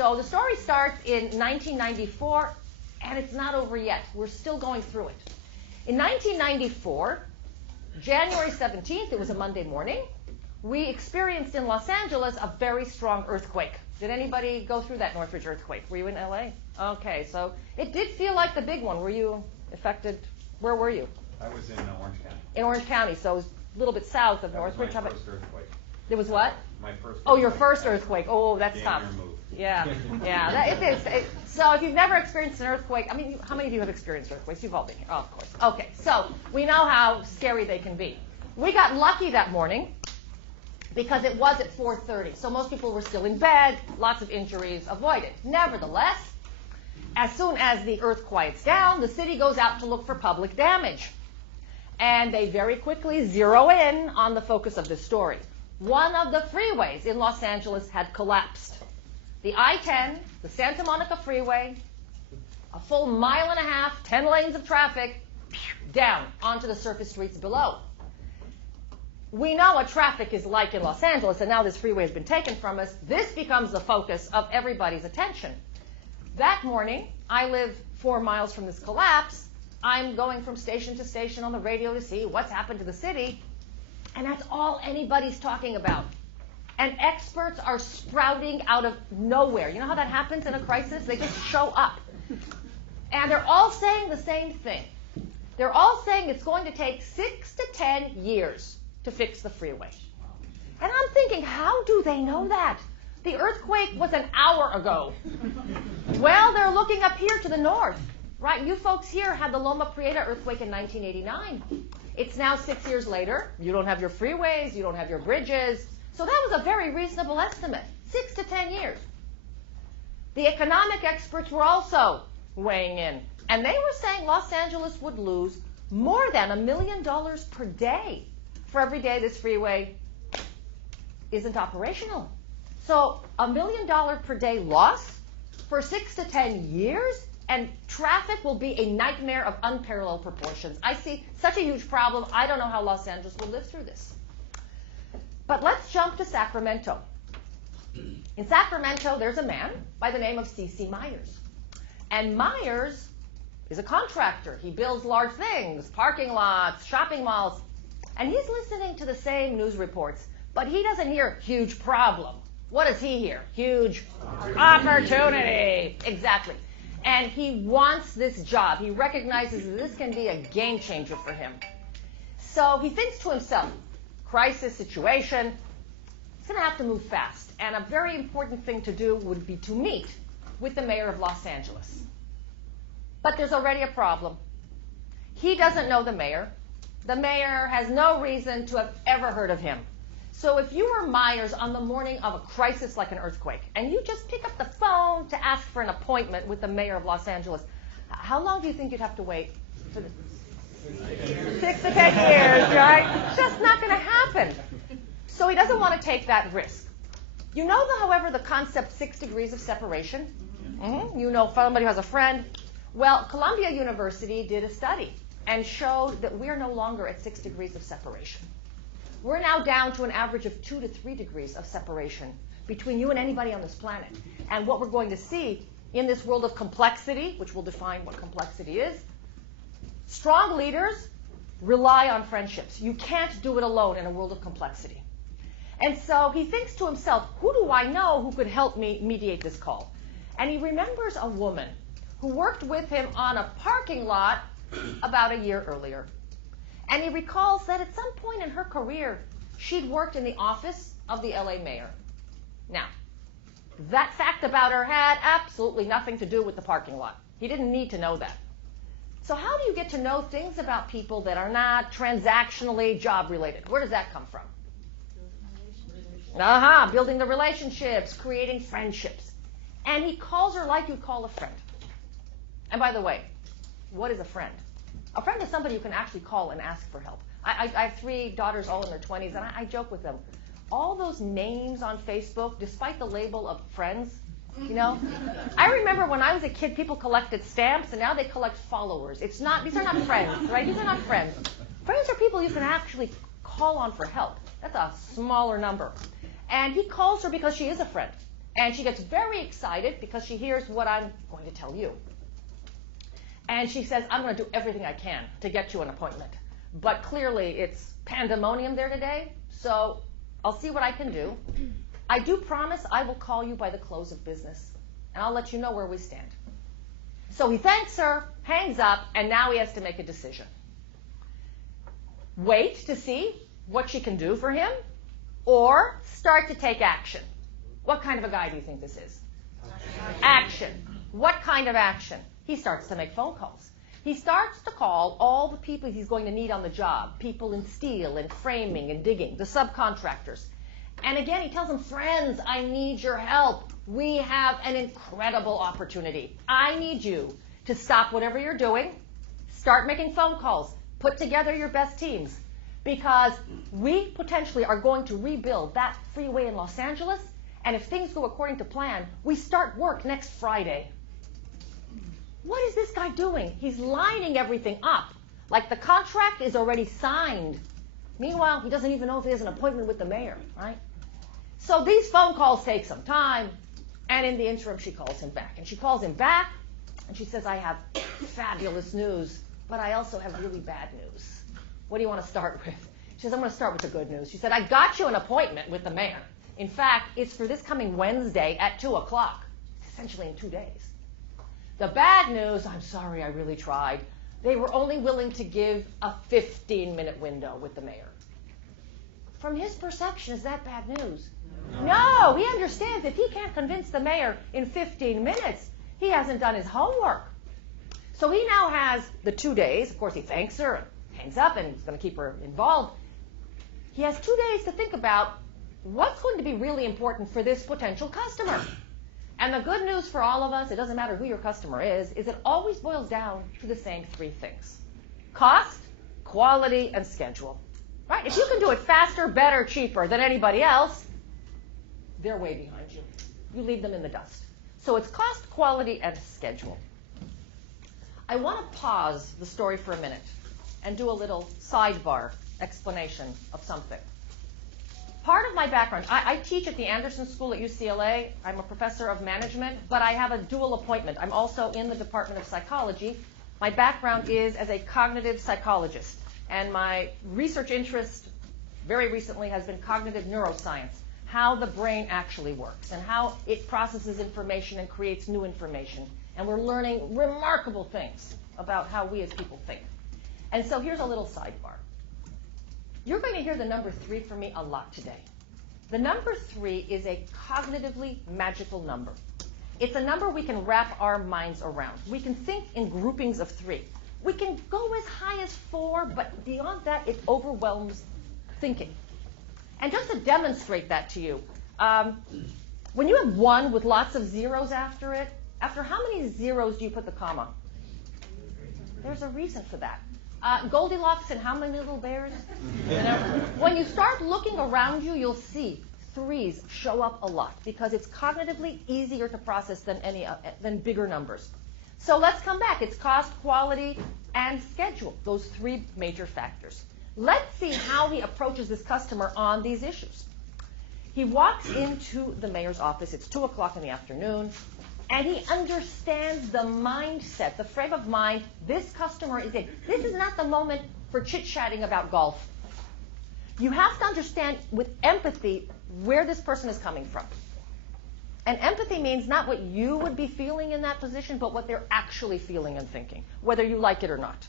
So the story starts in 1994, and it's not over yet. We're still going through it. In 1994, January 17th, it was a Monday morning, we experienced in Los Angeles a very strong earthquake. Did anybody go through that Northridge earthquake? Were you in LA? Okay, so it did feel like the big one. Were you affected? Where were you? I was in Orange County. In Orange County, so it was a little bit south of That Northridge. was my first earthquake. There was what? My first. Oh, your first earthquake. Oh, that's Damn tough. near moved. Yeah, yeah. It is. So if you've never experienced an earthquake, I mean, how many of you have experienced earthquakes? You've all been here. Oh, of course. Okay, so we know how scary they can be. We got lucky that morning because it was at 4:30. So most people were still in bed, lots of injuries avoided. Nevertheless, as soon as the earth quiets down, the city goes out to look for public damage. And they very quickly zero in on the focus of this story. One of the freeways in Los Angeles had collapsed. The I-10, the Santa Monica freeway, a full mile and a half, 10 lanes of traffic, down onto the surface streets below. We know what traffic is like in Los Angeles, and now this freeway has been taken from us. This becomes the focus of everybody's attention. That morning, I live 4 miles from this collapse. I'm going from station to station on the radio to see what's happened to the city, and that's all anybody's talking about. And experts are sprouting out of nowhere. You know how that happens in a crisis? They just show up. And they're all saying the same thing. They're all saying it's going to take 6 to 10 years to fix the freeway. And I'm thinking, how do they know that? The earthquake was an hour ago. Well, they're looking up here to the north. Right, you folks here had the Loma Prieta earthquake in 1989. It's now 6 years later. You don't have your freeways, you don't have your bridges. So that was a very reasonable estimate, 6 to 10 years. The economic experts were also weighing in. And they were saying Los Angeles would lose more than $1 million per day for every day this freeway isn't operational. So $1 million per day loss for 6 to 10 years? And traffic will be a nightmare of unparalleled proportions. I see such a huge problem. I don't know how Los Angeles will live through this. But let's jump to Sacramento. In Sacramento, there's a man by the name of CCMeyers. And Myers is a contractor. He builds large things, parking lots, shopping malls. And he's listening to the same news reports. But he doesn't hear huge problem. What does he hear? Huge opportunity. Exactly. And he wants this job. He recognizes that this can be a game changer for him. So he thinks to himself, crisis situation, he's going to have to move fast. And a very important thing to do would be to meet with the mayor of Los Angeles. But there's already a problem. He doesn't know the mayor. The mayor has no reason to have ever heard of him. So if you were Myers on the morning of a crisis like an earthquake, and you just pick up the phone to ask for an appointment with the mayor of Los Angeles, how long do you think you'd have to wait? For 6 to 10 years, right? It's just not going to happen. So he doesn't want to take that risk. You know, however, the concept 6 degrees of separation? Mm-hmm. You know somebody who has a friend. Well, Columbia University did a study and showed that we're no longer at 6 degrees of separation. We're now down to an average of 2 to 3 degrees of separation between you and anybody on this planet. And what we're going to see in this world of complexity, which will define what complexity is, strong leaders rely on friendships. You can't do it alone in a world of complexity. And so he thinks to himself, who do I know who could help me mediate this call? And he remembers a woman who worked with him on a parking lot about a year earlier. And he recalls that at some point in her career, she'd worked in the office of the LA mayor. Now, that fact about her had absolutely nothing to do with the parking lot. He didn't need to know that. So how do you get to know things about people that are not transactionally job-related? Where does that come from? Building the relationships, creating friendships. And he calls her like you'd call a friend. And by the way, what is a friend? A friend is somebody you can actually call and ask for help. I have 3 daughters all in their 20s, and I joke with them. All those names on Facebook, despite the label of friends, you know? I remember when I was a kid, people collected stamps, and now they collect followers. These are not friends, right? These are not friends. Friends are people you can actually call on for help. That's a smaller number. And he calls her because she is a friend. And she gets very excited because she hears what I'm going to tell you. And she says, I'm going to do everything I can to get you an appointment. But clearly it's pandemonium there today, so I'll see what I can do. I do promise I will call you by the close of business, and I'll let you know where we stand. So he thanks her, hangs up, and now he has to make a decision. Wait to see what she can do for him, or start to take action. What kind of a guy do you think this is? Action. What kind of action? He starts to make phone calls. He starts to call all the people he's going to need on the job, people in steel and framing and digging, the subcontractors. And again, he tells them, friends, I need your help. We have an incredible opportunity. I need you to stop whatever you're doing, start making phone calls, put together your best teams, because we potentially are going to rebuild that freeway in Los Angeles, and if things go according to plan, we start work next Friday. What is this guy doing? He's lining everything up, like the contract is already signed. Meanwhile, he doesn't even know if he has an appointment with the mayor, right? So these phone calls take some time, and in the interim, she calls him back. And she calls him back, and she says, I have fabulous news, but I also have really bad news. What do you want to start with? She says, I'm going to start with the good news. She said, I got you an appointment with the mayor. In fact, it's for this coming Wednesday at 2 o'clock, essentially in 2 days. The bad news, I'm sorry, I really tried. They were only willing to give a 15-minute window with the mayor. From his perception, is that bad news? No, he understands if he can't convince the mayor in 15 minutes, he hasn't done his homework. So he now has the 2 days. Of course, he thanks her and hangs up, and he's going to keep her involved. He has 2 days to think about what's going to be really important for this potential customer. And the good news for all of us, it doesn't matter who your customer is it always boils down to the same 3 things. Cost, quality, and schedule. Right? If you can do it faster, better, cheaper than anybody else, they're way behind you. You leave them in the dust. So it's cost, quality, and schedule. I want to pause the story for a minute and do a little sidebar explanation of something. Part of my background, I teach at the Anderson School at UCLA. I'm a professor of management, but I have a dual appointment. I'm also in the Department of Psychology. My background is as a cognitive psychologist, and my research interest very recently has been cognitive neuroscience, how the brain actually works and how it processes information and creates new information. And we're learning remarkable things about how we as people think. And so here's a little sidebar. You're going to hear the number 3 from me a lot today. The number 3 is a cognitively magical number. It's a number we can wrap our minds around. We can think in groupings of 3. We can go as high as 4, but beyond that, it overwhelms thinking. And just to demonstrate that to you, when you have 1 with lots of zeros after it, after how many zeros do you put the comma? There's a reason for that. Goldilocks and how many little bears? You know? When you start looking around you, you'll see 3s show up a lot because it's cognitively easier to process than bigger numbers. So let's come back. It's cost, quality, and schedule, those 3 major factors. Let's see how he approaches this customer on these issues. He walks into the mayor's office. It's 2 o'clock in the afternoon. And he understands the mindset, the frame of mind this customer is in. This is not the moment for chit-chatting about golf. You have to understand with empathy where this person is coming from. And empathy means not what you would be feeling in that position, but what they're actually feeling and thinking, whether you like it or not.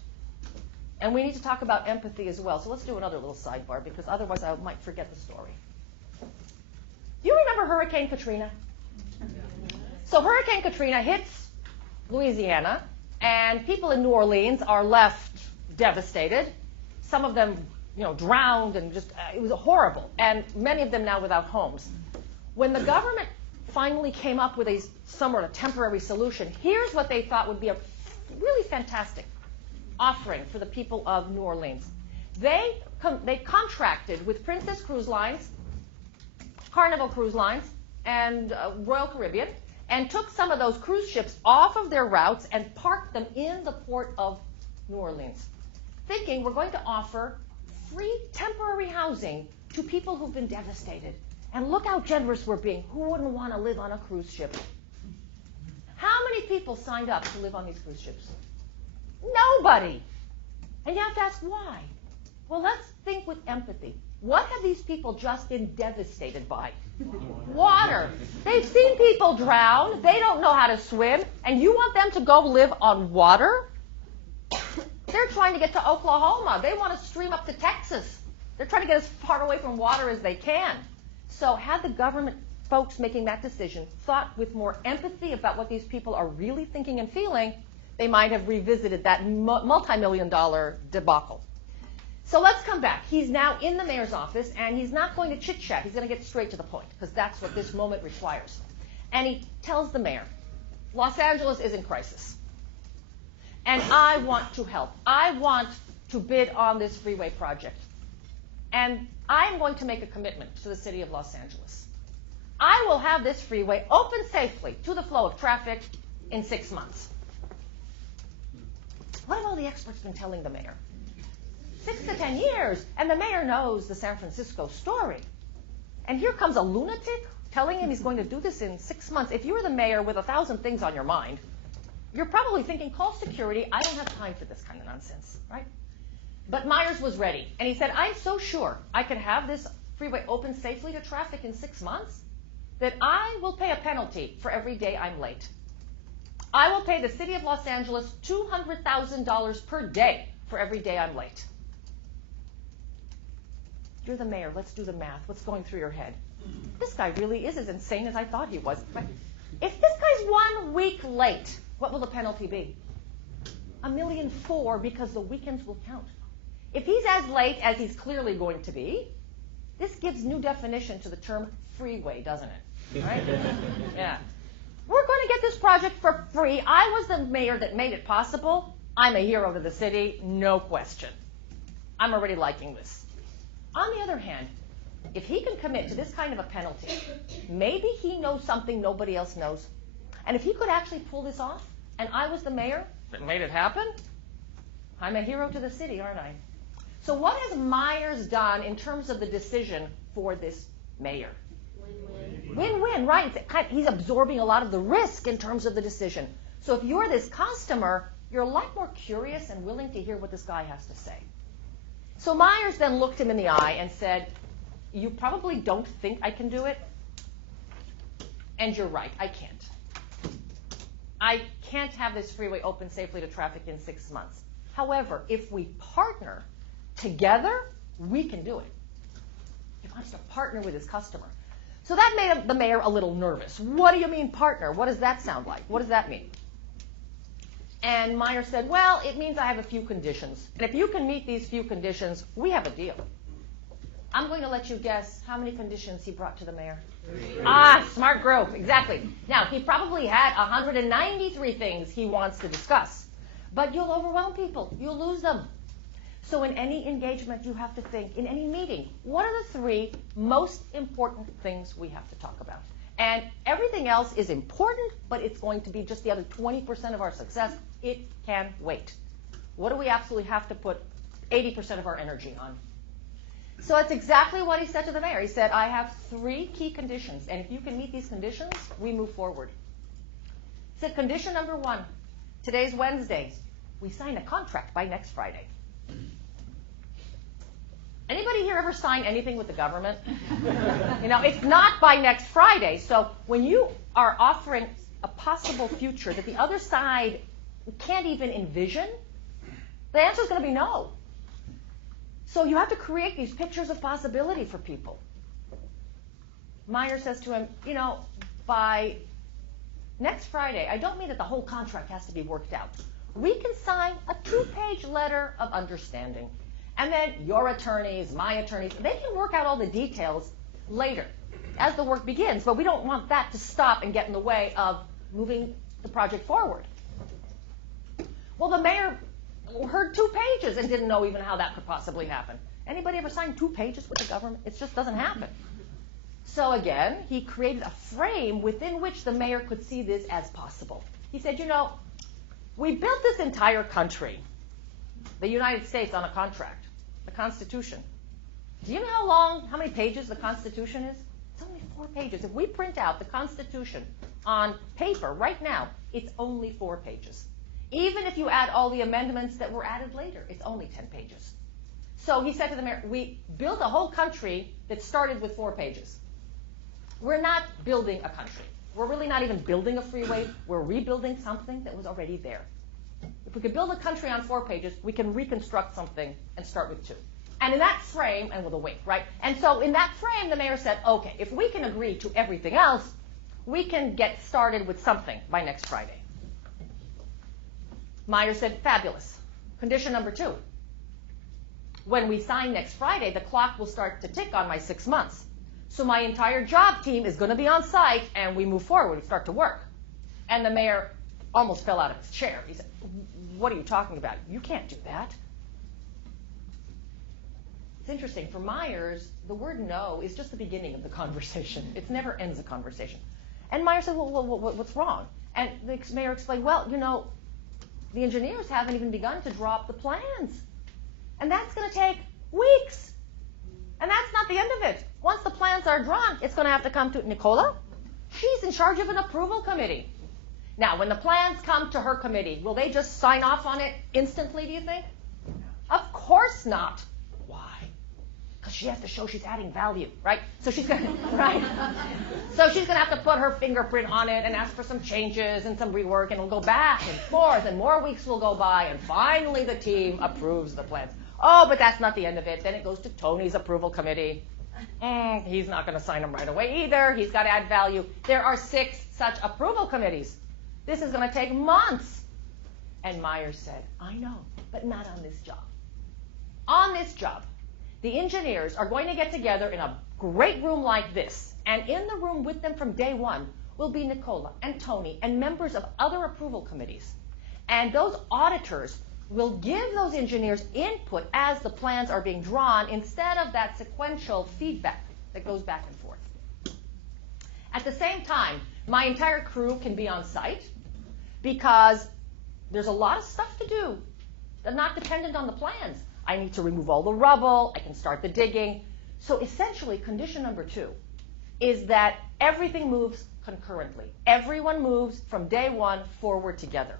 And we need to talk about empathy as well. So let's do another little sidebar, because otherwise I might forget the story. Do you remember Hurricane Katrina? So Hurricane Katrina hits Louisiana, and people in New Orleans are left devastated. Some of them, drowned, and it was horrible. And many of them now without homes. When the government finally came up with a somewhat a temporary solution, here's what they thought would be a really fantastic offering for the people of New Orleans. They contracted with Princess Cruise Lines, Carnival Cruise Lines, and Royal Caribbean, and took some of those cruise ships off of their routes and parked them in the port of New Orleans, thinking we're going to offer free temporary housing to people who've been devastated. And look how generous we're being. Who wouldn't want to live on a cruise ship? How many people signed up to live on these cruise ships? Nobody. And you have to ask why. Well, let's think with empathy. What have these people just been devastated by? Water. They've seen people drown. They don't know how to swim. And you want them to go live on water? They're trying to get to Oklahoma. They want to stream up to Texas. They're trying to get as far away from water as they can. So had the government folks making that decision thought with more empathy about what these people are really thinking and feeling, they might have revisited that multi-million-dollar debacle. So let's come back. He's now in the mayor's office, and he's not going to chit-chat. He's going to get straight to the point, because that's what this moment requires. And he tells the mayor, Los Angeles is in crisis, and I want to help. I want to bid on this freeway project, and I'm going to make a commitment to the city of Los Angeles. I will have this freeway open safely to the flow of traffic in 6 months. What have all the experts been telling the mayor? 6 to 10 years, and the mayor knows the San Francisco story. And here comes a lunatic telling him he's going to do this in 6 months. If you were the mayor with 1,000 things on your mind, you're probably thinking, call security, I don't have time for this kind of nonsense, right? But Myers was ready, and he said, I'm so sure I can have this freeway open safely to traffic in 6 months that I will pay a penalty for every day I'm late. I will pay the city of Los Angeles $200,000 per day for every day I'm late. You're the mayor. Let's do the math. What's going through your head? This guy really is as insane as I thought he was. If this guy's 1 week late, what will the penalty be? $1.4 million, because the weekends will count. If he's as late as he's clearly going to be, this gives new definition to the term freeway, doesn't it? Right? Yeah. We're going to get this project for free. I was the mayor that made it possible. I'm a hero to the city, no question. I'm already liking this. On the other hand, if he can commit to this kind of a penalty, maybe he knows something nobody else knows. And if he could actually pull this off, and I was the mayor that made it happen, I'm a hero to the city, aren't I? So what has Myers done in terms of the decision for this mayor? Win-win, right? He's absorbing a lot of the risk in terms of the decision. So if you're this customer, you're a lot more curious and willing to hear what this guy has to say. So Myers then looked him in the eye and said, you probably don't think I can do it, and you're right, I can't. I can't have this freeway open safely to traffic in 6 months. However, if we partner together, we can do it. He wants to partner with his customer. So that made the mayor a little nervous. What do you mean partner? What does that sound like? What does that mean? And Myers said, well, it means I have a few conditions. And if you can meet these few conditions, we have a deal. I'm going to let you guess how many conditions he brought to the mayor. 3. Smart group, exactly. Now, he probably had 193 things he wants to discuss. But you'll overwhelm people. You'll lose them. So in any engagement, you have to think, in any meeting, what are the 3 most important things we have to talk about? And everything else is important, but it's going to be just the other 20% of our success. It can wait. What do we absolutely have to put 80% of our energy on? So that's exactly what he said to the mayor. He said, I have 3 key conditions, and if you can meet these conditions, we move forward. He said, condition number 1, today's Wednesday. We sign a contract by next Friday. Anybody here ever sign anything with the government? It's not by next Friday. So when you are offering a possible future that the other side can't even envision, the answer is going to be no. So you have to create these pictures of possibility for people. Myers says to him, by next Friday, I don't mean that the whole contract has to be worked out. We can sign a 2-page letter of understanding. And then your attorneys, my attorneys, they can work out all the details later as the work begins. But we don't want that to stop and get in the way of moving the project forward. Well, the mayor heard 2 pages and didn't know even how that could possibly happen. Anybody ever signed 2 pages with the government? It just doesn't happen. So again, he created a frame within which the mayor could see this as possible. He said, we built this entire country, the United States, on a contract, the Constitution. Do you know how many pages the Constitution is? It's 4 pages. If we print out the Constitution on paper right now, it's only 4 pages. Even if you add all the amendments that were added later, it's only 10 pages. So he said to the mayor, we built a whole country that started with 4 pages. We're not building a country. We're really not even building a freeway. We're rebuilding something that was already there. If we could build a country on 4 pages, we can reconstruct something and start with 2. And in that frame, and with a wink, right? And so in that frame, the mayor said, okay, if we can agree to everything else, we can get started with something by next Friday. Myers said, fabulous. Condition number 2. When we sign next Friday, the clock will start to tick on my 6 months. So my entire job team is going to be on site, and we move forward, we start to work. And the mayor almost fell out of his chair. He said, what are you talking about? You can't do that. It's interesting. For Myers, the word no is just the beginning of the conversation. It never ends a conversation. And Myers said, well, what's wrong? And the mayor explained, well, you know, the engineers haven't even begun to draw up the plans. And that's going to take weeks. And that's not the end of it. Once the plans are drawn, it's going to have to come to Nicola. She's in charge of an approval committee. Now, when the plans come to her committee, will they just sign off on it instantly, do you think? Of course not. Why? Because she has to show she's adding value, right? So she's going to, right? So she's going to have to put her fingerprint on it and ask for some changes and some rework, and it'll go back and forth, and more weeks will go by, and finally the team approves the plans. Oh, but that's not the end of it. Then it goes to Tony's approval committee. He's not going to sign them right away either. He's got to add value. There are 6 such approval committees. This is going to take months. And Myers said, I know, but not on this job. On this job, the engineers are going to get together in a great room like this. And in the room with them from day one will be Nicola and Tony and members of other approval committees. And those auditors will give those engineers input as the plans are being drawn instead of that sequential feedback that goes back and forth. At the same time, my entire crew can be on site because there's a lot of stuff to do that's not dependent on the plans. I need to remove all the rubble. I can start the digging. So essentially, condition number 2 is that everything moves concurrently. Everyone moves from day one forward together.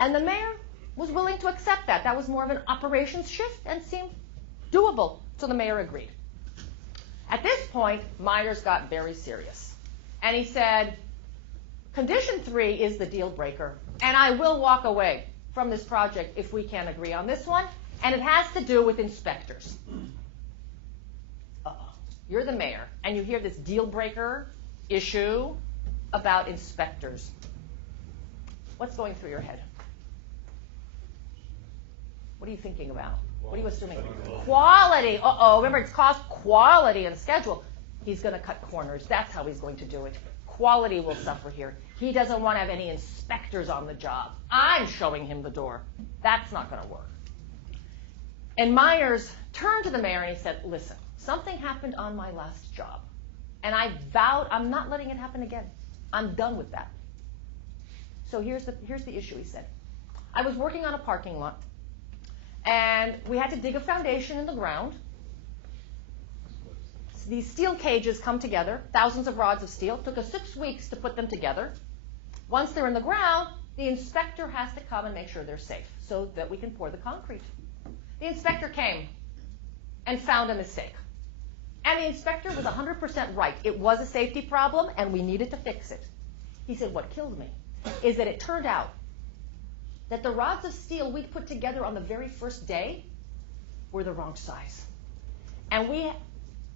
And the mayor was willing to accept that. That was more of an operations shift and seemed doable. So the mayor agreed. At this point, Myers got very serious. And he said, condition 3 is the deal breaker. And I will walk away from this project if we can't agree on this one. And it has to do with inspectors. Uh-oh. You're the mayor, and you hear this deal breaker issue about inspectors. What's going through your head? What are you thinking about? What are you assuming? Quality. Uh-oh. Remember, it's cost, quality, and schedule. He's going to cut corners. That's how he's going to do it. Quality will suffer here. He doesn't want to have any inspectors on the job. I'm showing him the door. That's not going to work. And Myers turned to the mayor and he said, listen, something happened on my last job. And I vowed I'm not letting it happen again. I'm done with that. So here's the issue, he said. I was working on a parking lot. And we had to dig a foundation in the ground. So these steel cages come together, thousands of rods of steel. It took us 6 weeks to put them together. Once they're in the ground, the inspector has to come and make sure they're safe so that we can pour the concrete. The inspector came and found a mistake. And the inspector was 100% right. It was a safety problem, and we needed to fix it. He said, what killed me is that it turned out that the rods of steel we'd put together on the very first day were the wrong size. And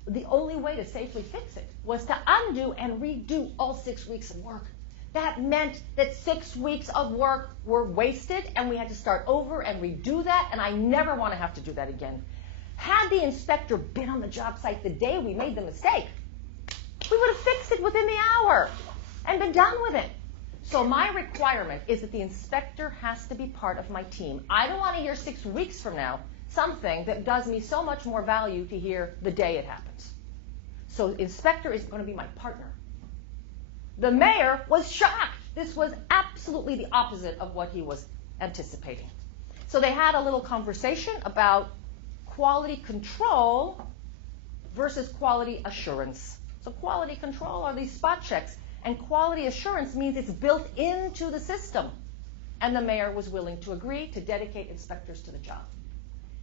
the only way to safely fix it was to undo and redo all 6 weeks of work. That meant that 6 weeks of work were wasted, and we had to start over and redo that, and I never want to have to do that again. Had the inspector been on the job site the day we made the mistake, we would have fixed it within the hour and been done with it. So my requirement is that the inspector has to be part of my team. I don't want to hear 6 weeks from now something that does me so much more value to hear the day it happens. So inspector is going to be my partner. The mayor was shocked. This was absolutely the opposite of what he was anticipating. So they had a little conversation about quality control versus quality assurance. So quality control are these spot checks. And quality assurance means it's built into the system. And the mayor was willing to agree to dedicate inspectors to the job.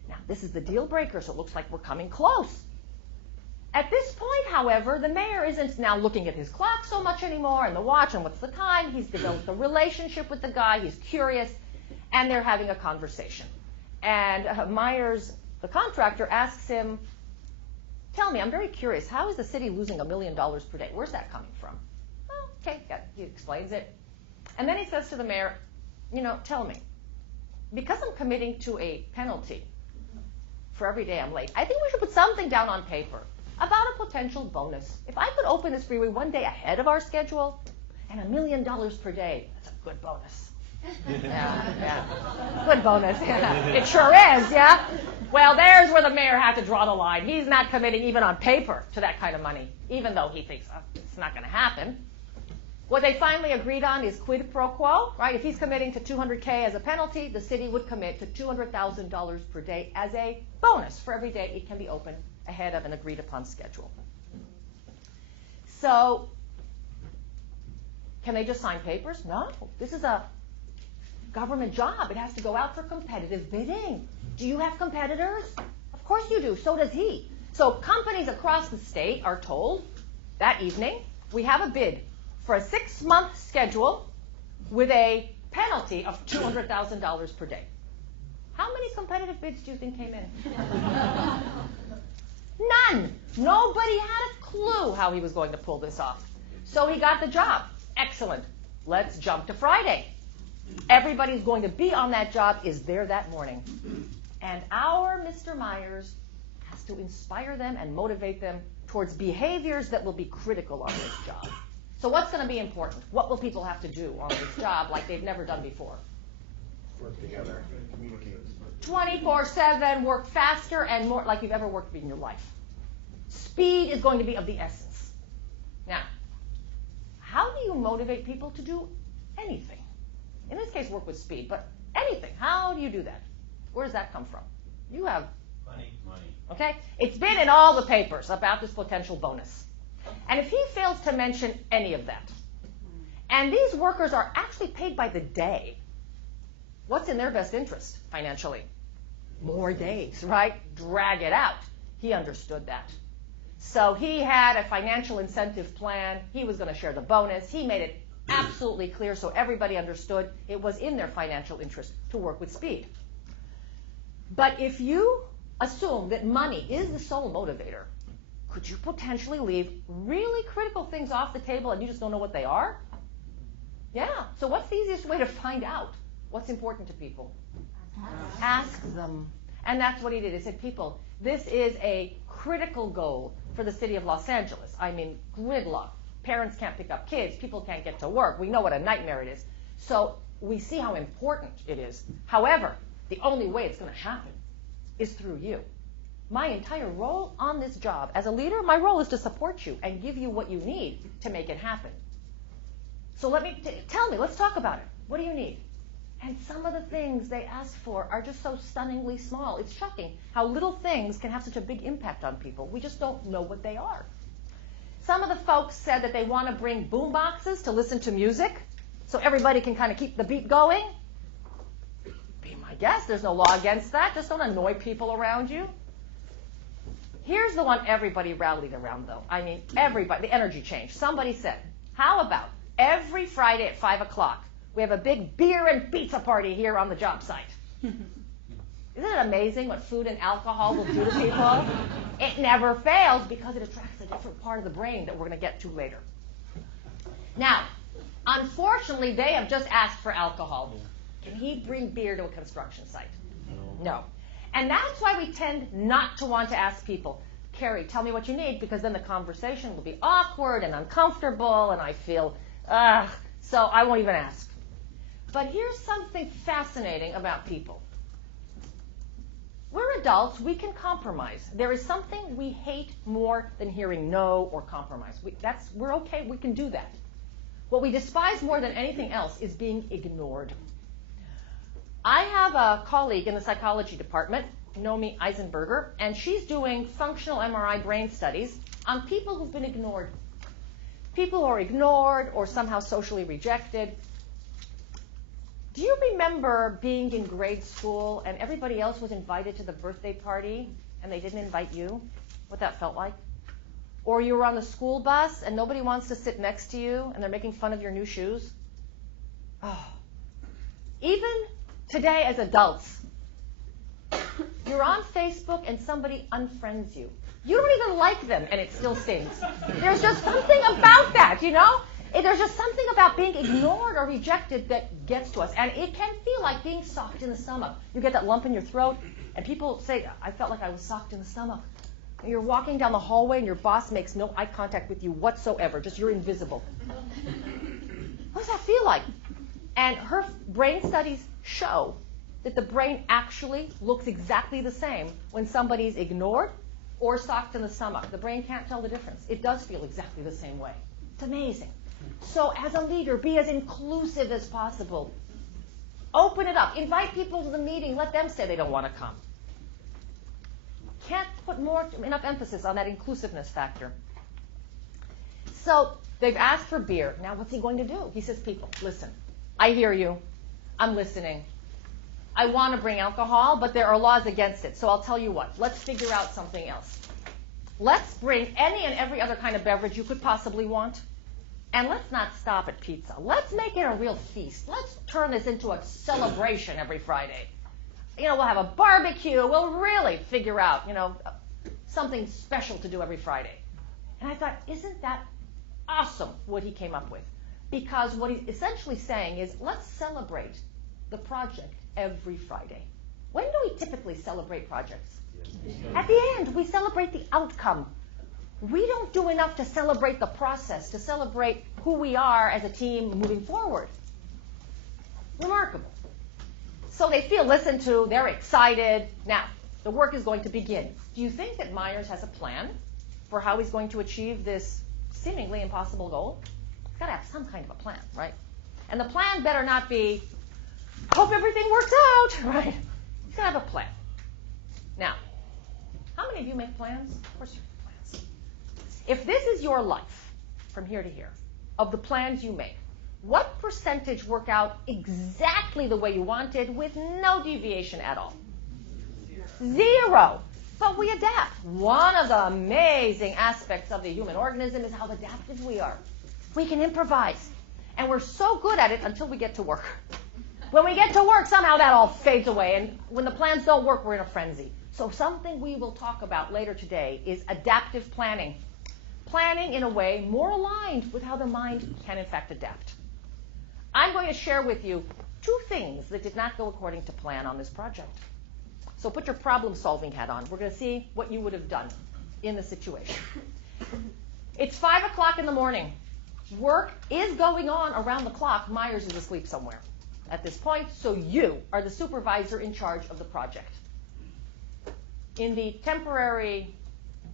Now, this is the deal breaker, so it looks like we're coming close. At this point, however, the mayor isn't now looking at his clock so much anymore and the watch and what's the time. He's developed a relationship with the guy. He's curious, and they're having a conversation. And Myers, the contractor, asks him, tell me, I'm very curious, how is the city losing $1 million per day? Where's that coming from? Oh, okay, he explains it. And then he says to the mayor, tell me, because I'm committing to a penalty for every day I'm late, I think we should put something down on paper about a potential bonus. If I could open this freeway one day ahead of our schedule and $1 million per day, that's a good bonus. Yeah. Good bonus. Yeah. It sure is, yeah? Well, there's where the mayor had to draw the line. He's not committing even on paper to that kind of money, even though he thinks it's not going to happen. What they finally agreed on is quid pro quo, right? If he's committing to $200K as a penalty, the city would commit to $200,000 per day as a bonus for every day it can be open ahead of an agreed upon schedule. So, can they just sign papers? No. This is a government job. It has to go out for competitive bidding. Do you have competitors? Of course you do. So does he. So companies across the state are told that evening, we have a bid for a 6-month schedule with a penalty of $200,000 per day. How many competitive bids do you think came in? None. Nobody had a clue how he was going to pull this off. So he got the job. Excellent. Let's jump to Friday. Everybody's going to be on that job is there that morning. And our Mr. Myers has to inspire them and motivate them towards behaviors that will be critical on this job. So what's going to be important? What will people have to do on this job like they've never done before? Work together, communicate. 24/7, work faster and more like you've ever worked in your life. Speed is going to be of the essence. Now, how do you motivate people to do anything? In this case, work with speed, but anything. How do you do that? Where does that come from? You have money. Okay? It's been in all the papers about this potential bonus. And if he fails to mention any of that, and these workers are actually paid by the day, what's in their best interest financially? More days, right? Drag it out. He understood that. So he had a financial incentive plan. He was going to share the bonus. He made it absolutely clear so everybody understood it was in their financial interest to work with speed. But if you assume that money is the sole motivator, could you potentially leave really critical things off the table and you just don't know what they are? Yeah. So what's the easiest way to find out what's important to people? Ask them. And that's what he did. He said, people, this is a critical goal for the city of Los Angeles. I mean, gridlock. Parents can't pick up kids. People can't get to work. We know what a nightmare it is. So we see how important it is. However, the only way it's going to happen is through you. My entire role on this job as a leader, my role is to support you and give you what you need to make it happen. So tell me, let's talk about it. What do you need? And some of the things they ask for are just so stunningly small. It's shocking how little things can have such a big impact on people. We just don't know what they are. Some of the folks said that they want to bring boom boxes to listen to music so everybody can kind of keep the beat going. Be my guest. There's no law against that. Just don't annoy people around you. Here's the one everybody rallied around, though. I mean, everybody, the energy change. Somebody said, how about every Friday at 5 o'clock, we have a big beer and pizza party here on the job site? Isn't it amazing what food and alcohol will do to people? It never fails because it attracts a different part of the brain that we're going to get to later. Now, unfortunately, they have just asked for alcohol. Can he bring beer to a construction site? No. And that's why we tend not to want to ask people, Carrie, tell me what you need, because then the conversation will be awkward and uncomfortable, and I feel, so I won't even ask. But here's something fascinating about people. We're adults. We can compromise. There is something we hate more than hearing no or compromise. We're okay. We can do that. What we despise more than anything else is being ignored. I have a colleague in the psychology department, Nomi Eisenberger, and she's doing functional MRI brain studies on people who've been ignored. People who are ignored or somehow socially rejected. Do you remember being in grade school and everybody else was invited to the birthday party and they didn't invite you? What that felt like? Or you were on the school bus and nobody wants to sit next to you and they're making fun of your new shoes? Oh. Even today as adults, you're on Facebook and somebody unfriends you. You don't even like them and it still stings. There's just something about that, you know? There's just something about being ignored or rejected that gets to us. And it can feel like being socked in the stomach. You get that lump in your throat and people say, I felt like I was socked in the stomach. And you're walking down the hallway and your boss makes no eye contact with you whatsoever. Just you're invisible. What does that feel like? And her brain studies show that the brain actually looks exactly the same when somebody's ignored or socked in the stomach. The brain can't tell the difference. It does feel exactly the same way. It's amazing. So as a leader, be as inclusive as possible. Open it up. Invite people to the meeting. Let them say they don't want to come. Can't put enough emphasis on that inclusiveness factor. So they've asked for beer. Now what's he going to do? He says, people, listen, I hear you. I'm listening. I want to bring alcohol, but there are laws against it. So I'll tell you what. Let's figure out something else. Let's bring any and every other kind of beverage you could possibly want. And let's not stop at pizza. Let's make it a real feast. Let's turn this into a celebration every Friday. We'll have a barbecue. We'll really figure out, something special to do every Friday. And I thought, isn't that awesome what he came up with? Because what he's essentially saying is, let's celebrate the project every Friday. When do we typically celebrate projects? At the end, we celebrate the outcome. We don't do enough to celebrate the process, to celebrate who we are as a team moving forward. Remarkable. So they feel listened to, they're excited. Now, the work is going to begin. Do you think that Myers has a plan for how he's going to achieve this seemingly impossible goal? He's got to have some kind of a plan, right? And the plan better not be, hope everything works out, right? He's got to have a plan. Now, how many of you make plans? Of course you make plans. If this is your life, from here to here, of the plans you make, what percentage work out exactly the way you wanted with no deviation at all? Zero. But we adapt. One of the amazing aspects of the human organism is how adaptive we are. We can improvise. And we're so good at it until we get to work. When we get to work, somehow that all fades away. And when the plans don't work, we're in a frenzy. So something we will talk about later today is adaptive planning. Planning in a way more aligned with how the mind can in fact adapt. I'm going to share with you 2 things that did not go according to plan on this project. So put your problem-solving hat on. We're going to see what you would have done in the situation. It's 5 o'clock in the morning. Work is going on around the clock. Myers is asleep somewhere at this point, so you are the supervisor in charge of the project. In the temporary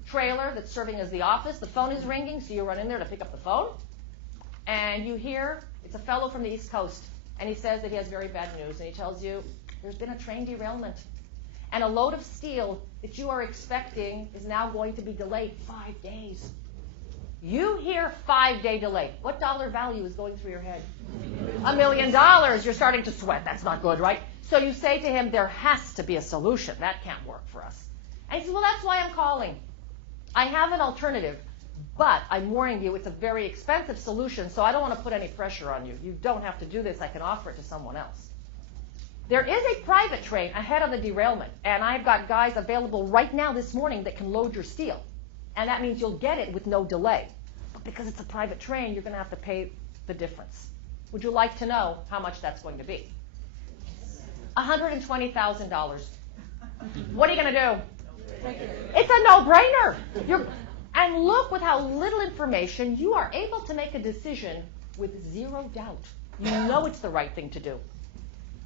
trailer that's serving as the office, the phone is ringing, so you run in there to pick up the phone, and you hear it's a fellow from the East Coast, and he says that he has very bad news, and he tells you there's been a train derailment, and a load of steel that you are expecting is now going to be delayed 5 days. You hear 5-day delay. What dollar value is going through your head? $1 million. You're starting to sweat. That's not good, right? So you say to him, there has to be a solution. That can't work for us. And he says, well, that's why I'm calling. I have an alternative, but I'm warning you, it's a very expensive solution, so I don't want to put any pressure on you. You don't have to do this. I can offer it to someone else. There is a private train ahead of the derailment, and I've got guys available right now this morning that can load your steel. And that means you'll get it with no delay. But because it's a private train, you're going to have to pay the difference. Would you like to know how much that's going to be? $120,000. What are you going to do? It's a no-brainer. And look with how little information you are able to make a decision with zero doubt. You know it's the right thing to do.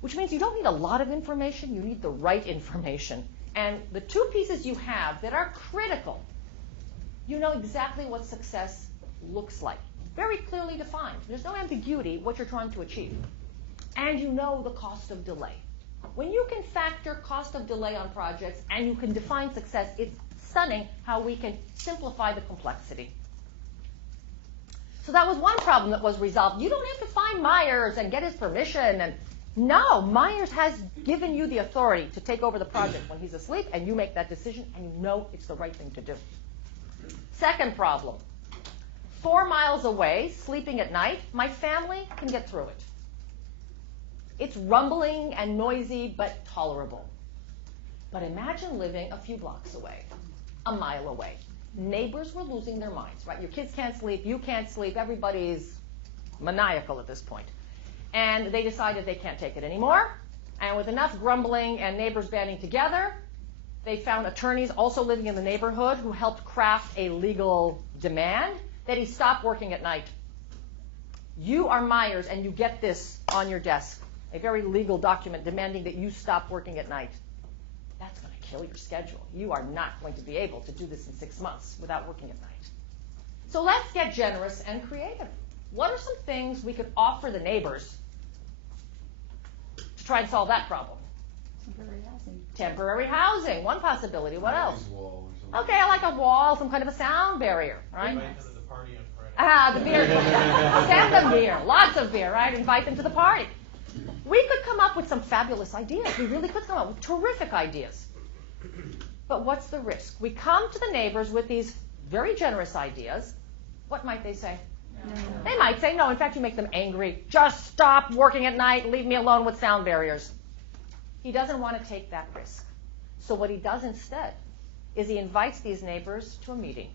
Which means you don't need a lot of information, you need the right information. And the 2 pieces you have that are critical, you know exactly what success looks like. Very clearly defined. There's no ambiguity what you're trying to achieve. And you know the cost of delay. When you can factor cost of delay on projects and you can define success, it's stunning how we can simplify the complexity. So that was one problem that was resolved. You don't have to find Myers and get his permission. And no, Myers has given you the authority to take over the project when he's asleep, and you make that decision, and you know it's the right thing to do. Second problem. 4 miles away, sleeping at night, my family can get through it. It's rumbling and noisy, but tolerable. But imagine living a few blocks away, a mile away. Neighbors were losing their minds, right? Your kids can't sleep, you can't sleep, everybody's maniacal at this point. And they decided they can't take it anymore. And with enough grumbling and neighbors banding together, they found attorneys also living in the neighborhood who helped craft a legal demand that he stop working at night. You are Myers, and you get this on your desk, a very legal document demanding that you stop working at night. That's going to kill your schedule. You are not going to be able to do this in 6 months without working at night. So let's get generous and creative. What are some things we could offer the neighbors to try and solve that problem? Temporary housing. Temporary housing, one possibility. What else? Wall or something. Okay, I like a wall, some kind of a sound barrier, right? Invite them to the party on Friday. The beer. Send them beer, lots of beer, right? Invite them to the party. We could come up with some fabulous ideas. We really could come up with terrific ideas. But what's the risk? We come to the neighbors with these very generous ideas. What might they say? No. They might say no. In fact, you make them angry. Just stop working at night. Leave me alone with sound barriers. He doesn't want to take that risk. So what he does instead is he invites these neighbors to a meeting,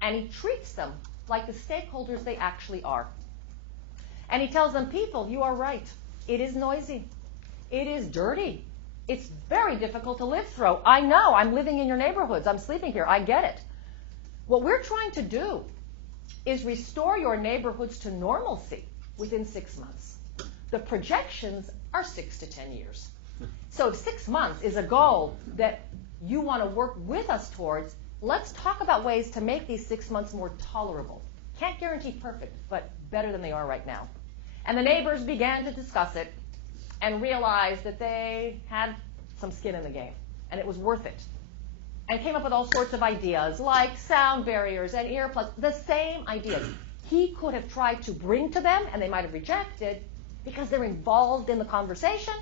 and he treats them like the stakeholders they actually are. And he tells them, people, you are right. It is noisy. It is dirty. It's very difficult to live through. I know. I'm living in your neighborhoods. I'm sleeping here. I get it. What we're trying to do is restore your neighborhoods to normalcy within 6 months. The projections are 6 to 10 years. So if 6 months is a goal that you want to work with us towards, let's talk about ways to make these 6 months more tolerable. Can't guarantee perfect, but better than they are right now. And the neighbors began to discuss it and realized that they had some skin in the game, and it was worth it. And came up with all sorts of ideas, like sound barriers and earplugs, the same ideas. He could have tried to bring to them, and they might have rejected, because they're involved in the conversation,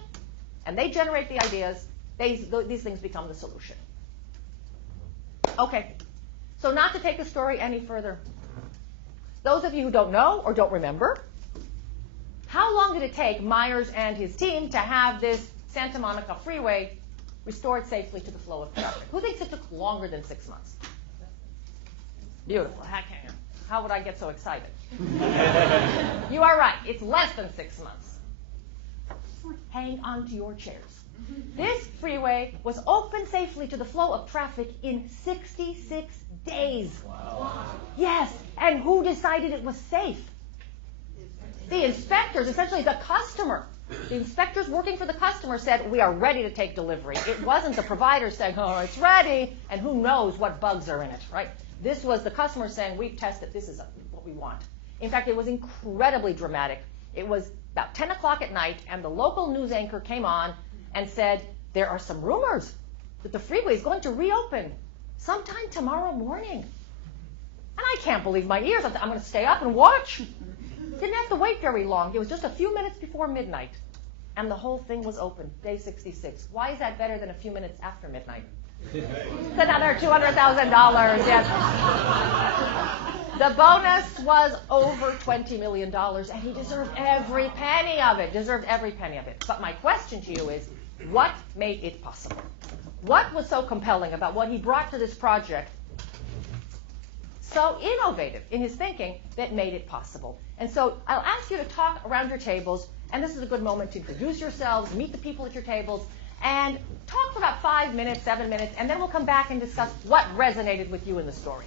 and they generate the ideas. These things become the solution. Okay, so not to take the story any further. Those of you who don't know or don't remember, how long did it take Myers and his team to have this Santa Monica freeway restored safely to the flow of traffic? Who thinks it took longer than 6 months? Beautiful. How would I get so excited? You are right. It's less than 6 months. Hang on to your chairs. This freeway was opened safely to the flow of traffic in 66 days. Wow. Yes, and who decided it was safe? The inspectors, essentially the customer. The inspectors working for the customer said, we are ready to take delivery. It wasn't the provider saying, oh, it's ready, and who knows what bugs are in it, right? This was the customer saying, we've tested, this is what we want. In fact, it was incredibly dramatic. It was about 10 o'clock at night, and the local news anchor came on and said, there are some rumors that the freeway is going to reopen sometime tomorrow morning. And I can't believe my ears. I'm going to stay up and watch. Didn't have to wait very long. It was just a few minutes before midnight, and the whole thing was open, day 66. Why is that better than a few minutes after midnight? It's another $200,000, yes. The bonus was over $20 million, and he deserved every penny of it, But my question to you is, what made it possible? What was so compelling about what he brought to this project, so innovative in his thinking, that made it possible? And so I'll ask you to talk around your tables, and this is a good moment to introduce yourselves, meet the people at your tables, and talk for about 5 minutes, 7 minutes, and then we'll come back and discuss what resonated with you in the story.